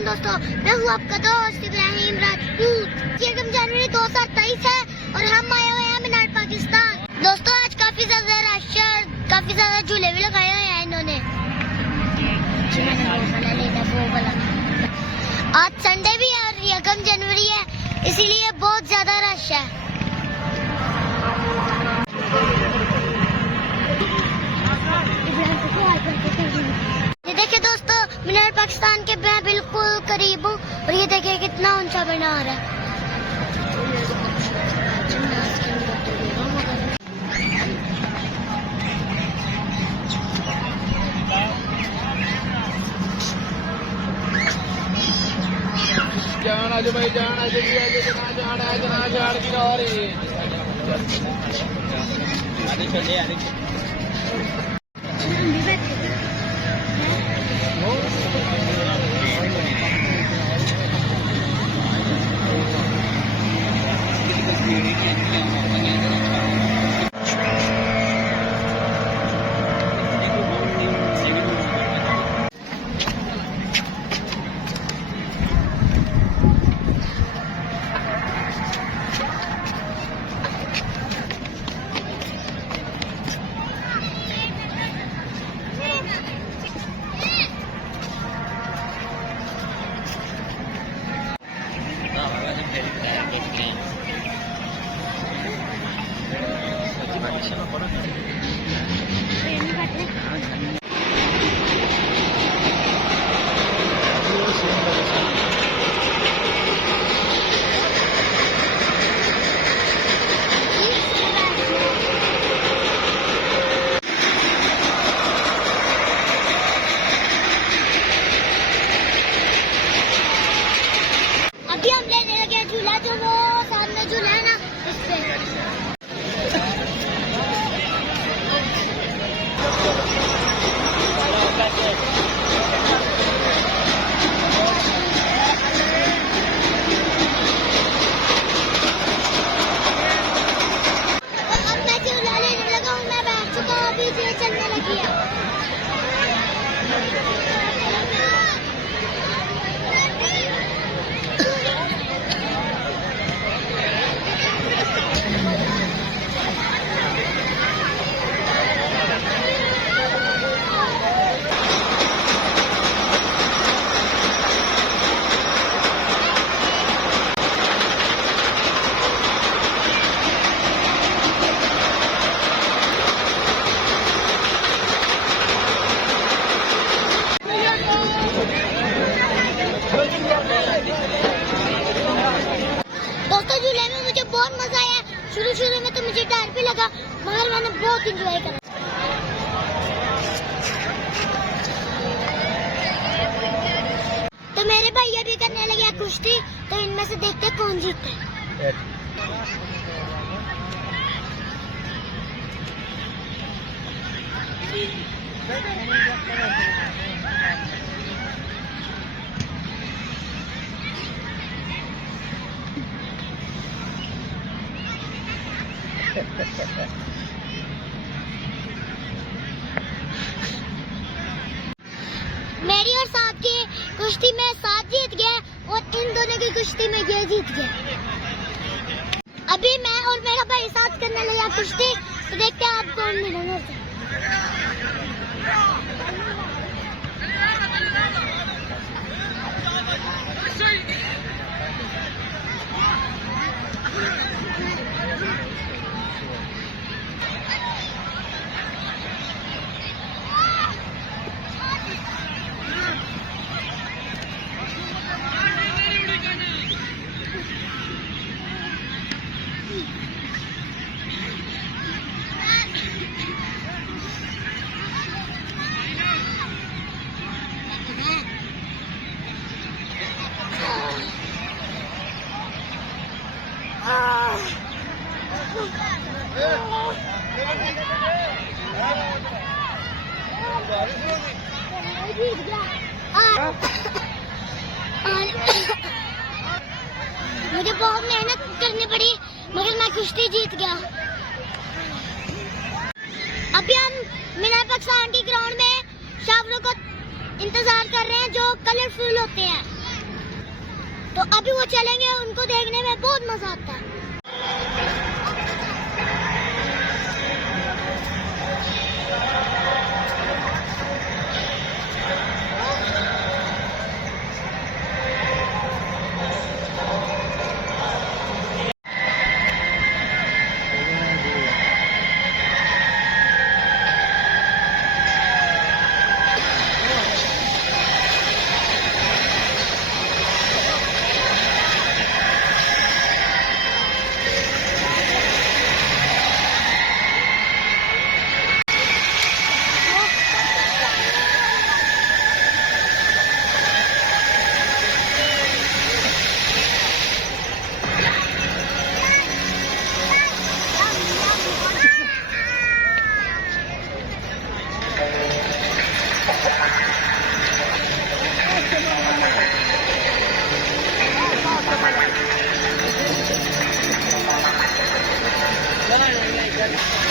वालेकुम दोस्तों, मैं हूँ आपका दोस्त इब्राहिम राजपूत। 1 जनवरी 2023 है और हम आए हुए हैं मीनार पाकिस्तान। दोस्तों आज काफी ज्यादा रश है, काफी ज्यादा झूले भी लगाए हुए हैं इन्होंने। आज संडे भी है और 1 जनवरी है, इसीलिए बहुत ज्यादा रश है। ये देखिए दोस्तों, मीनार पाकिस्तान के मैं बिल्कुल करीब हूँ और ये देखिए कितना ऊंचा बना रहा है। जान आज भाई जान आज जान की और अभी हम लेने लगे झूला, जो वो सामने झूला है ना, इससे। अब मैं झूला लेने लगा हूँ, मैं बैठ चुका हूँ, अभी ये चलने लगी है। दोस्तों झूले में मुझे बहुत मजा आया। शुरू में तो मुझे डर भी लगा, मगर मैंने बहुत एंजॉय करा। तो मेरे भैया भी करने लगे कुश्ती, तो इनमें से देखते हैं कौन जीतता है। मेरी और साथ की कुश्ती में साथ जीत गया और इन दोनों की कुश्ती में ये जीत गया। अभी मैं और मेरा भाई साथ करने लगा कुश्ती, तो देखते हैं आप कौन मिलेंगे। मुझे बहुत मेहनत करनी पड़ी मगर मैं कुश्ती जीत गया। अभी हम मीनार पाकिस्तान की ग्राउंड में शावरों को इंतजार कर रहे हैं जो कलरफुल होते हैं। तो अभी वो चलेंगे, उनको देखने में बहुत मजा आता है। Wala na,